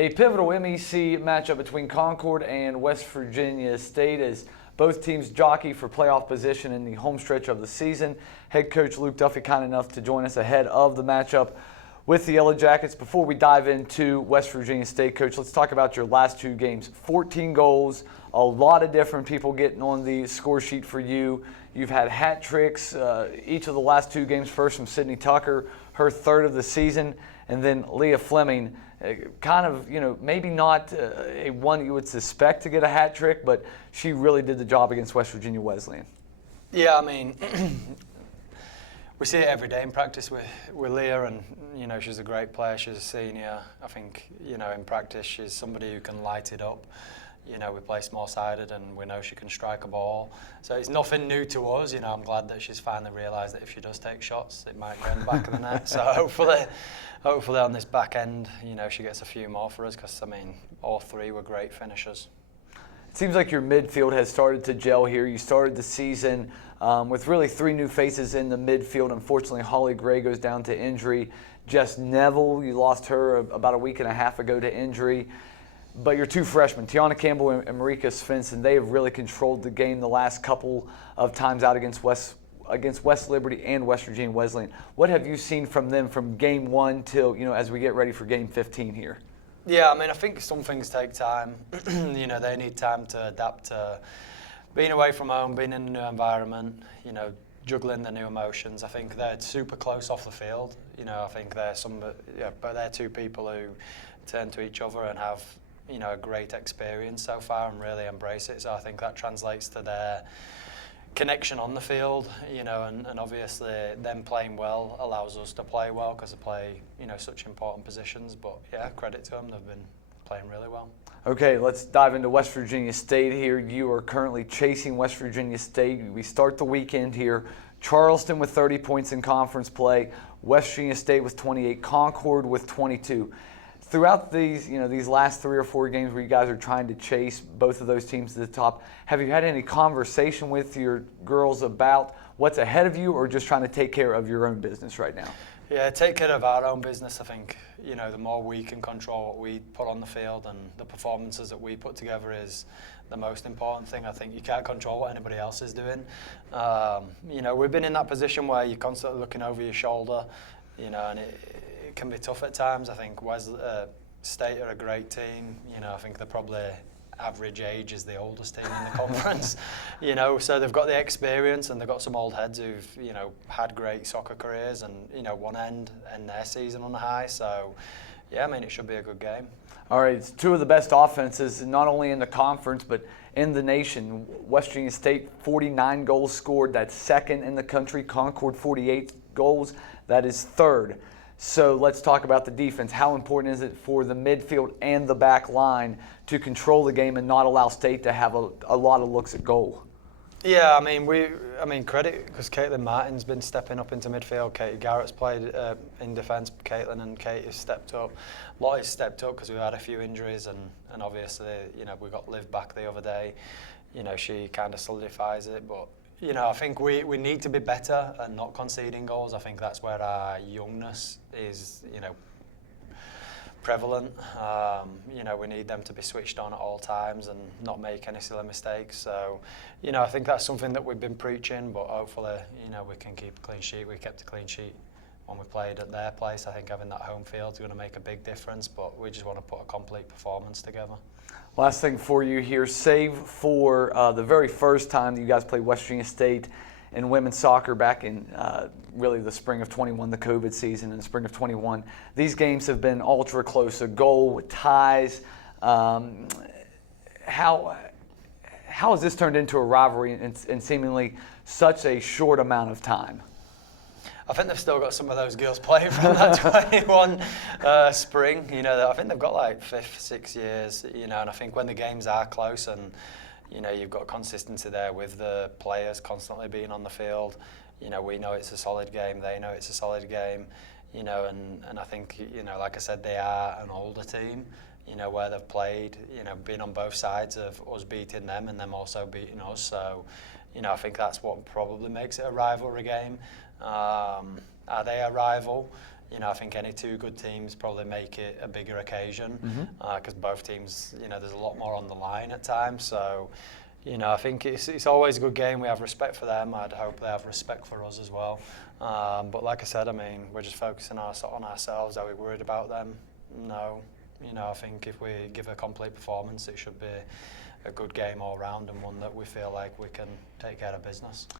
A pivotal MEC matchup between Concord and West Virginia State as both teams jockey for playoff position in the home stretch of the season. Head coach Luke Duffy kind enough to join us ahead of the matchup with the Yellow Jackets. Before we dive into West Virginia State, Coach, let's talk about your last two games. 14 goals, a lot of different people getting on the score sheet for you. You've had hat tricks each of the last two games, first from Sydney Tucker, her third of the season, and then Leah Fleming. Kind of, maybe not a one you would suspect to get a hat trick, but she really did the job against West Virginia Wesleyan. Yeah, I mean, we see it every day in practice with Leah, and she's a great player. She's a senior. I think in practice she's somebody who can light it up. We play small-sided, and we know she can strike a ball. So it's nothing new to us. I'm glad that she's finally realised that if she does take shots, it might go in the back of the net. So hopefully on this back end, she gets a few more for us, because all three were great finishers. It seems like your midfield has started to gel here. You started the season with really three new faces in the midfield. Unfortunately, Holly Gray goes down to injury. Jess Neville, you lost her about a week and a half ago to injury. But your two freshmen, Tiana Campbell and Marika Svensson, they have really controlled the game the last couple of times out against West Liberty and West Virginia Wesleyan. What have you seen from them from game one till, as we get ready for game 15 here? Yeah, I think some things take time. They need time to adapt to being away from home, being in a new environment, juggling the new emotions. I think they're super close off the field. I think but they're two people who turn to each other and have a great experience so far and really embrace it. So I think that translates to their connection on the field, and obviously them playing well allows us to play well because they play, such important positions. But yeah, credit to them, they've been playing really well. Okay, let's dive into West Virginia State here. You are currently chasing West Virginia State. We start the weekend here. Charleston with 30 points in conference play, West Virginia State with 28, Concord with 22. Throughout these last 3 or 4 games where you guys are trying to chase both of those teams to the top, have you had any conversation with your girls about what's ahead of you, or just trying to take care of your own business right now? Yeah, take care of our own business. I think, the more we can control what we put on the field and the performances that we put together is the most important thing. I think you can't control what anybody else is doing. We've been in that position where you're constantly looking over your shoulder, and it can be tough at times. I think State are a great team. I think they're probably average age is the oldest team in the conference. So they've got the experience, and they've got some old heads who've had great soccer careers and one end their season on the high. So yeah, it should be a good game. All right, it's two of the best offenses, not only in the conference but in the nation. West Virginia State, 49 goals scored. That's second in the country. Concord, 48 goals. That is third. So let's talk about the defense. How important is it for the midfield and the back line to control the game and not allow State to have a lot of looks at goal? Yeah, credit, because Caitlin Martin's been stepping up into midfield. Katie Garrett's played in defence. Caitlin and Kate have stepped up. Lottie's stepped up because we've had a few injuries, and obviously, we got Liv back the other day. She kind of solidifies it, but I think we need to be better at not conceding goals. I think that's where our youngness is, prevalent. We need them to be switched on at all times and not make any silly mistakes. So, I think that's something that we've been preaching, but hopefully, we can keep a clean sheet. We kept a clean sheet when we played at their place. I think having that home field is going to make a big difference, but we just want to put a complete performance together. Last thing for you here, save for the very first time that you guys played West Virginia State in women's soccer back in really the spring of 21, the COVID season, in the spring of 21. These games have been ultra close, a goal with ties. How has this turned into a rivalry in seemingly such a short amount of time? I think they've still got some of those girls playing from that 21 spring. I think they've got like 5-6 years. And I think when the games are close and you've got consistency there with the players constantly being on the field. We know it's a solid game. They know it's a solid game. And I think like I said, they are an older team. Where they've played. Been on both sides of us beating them and them also beating us. So, I think that's what probably makes it a rivalry game. Are they a rival? you know, I think any two good teams probably make it a bigger occasion because both teams, you know, there's a lot more on the line at times. So, you know, I think it's always a good game. We have respect for them. I'd hope they have respect for us as well. But like I said, I mean, we're just focusing on ourselves. Are we worried about them? No. You know, I think if we give a complete performance, it should be a good game all round and one that we feel like we can take care of business.